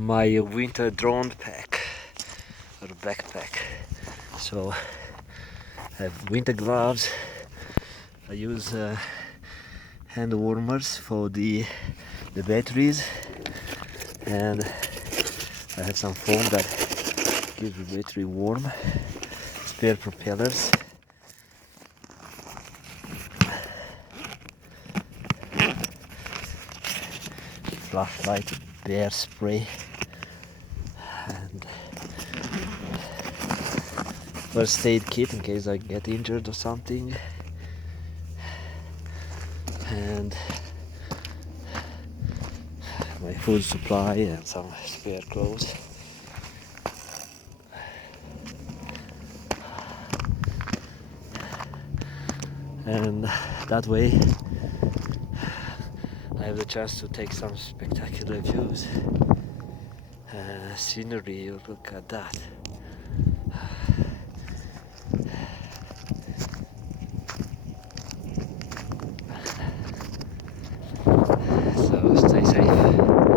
my winter drone pack or backpack. So I have winter gloves. I use hand warmers for the batteries, and I have some foam that keeps the battery warm. Spare propellers. Flashlight, bear spray, and first aid kit in case I get injured or something, and my food supply and some spare clothes. And that way I have the chance to take some spectacular views. Scenery, look at that.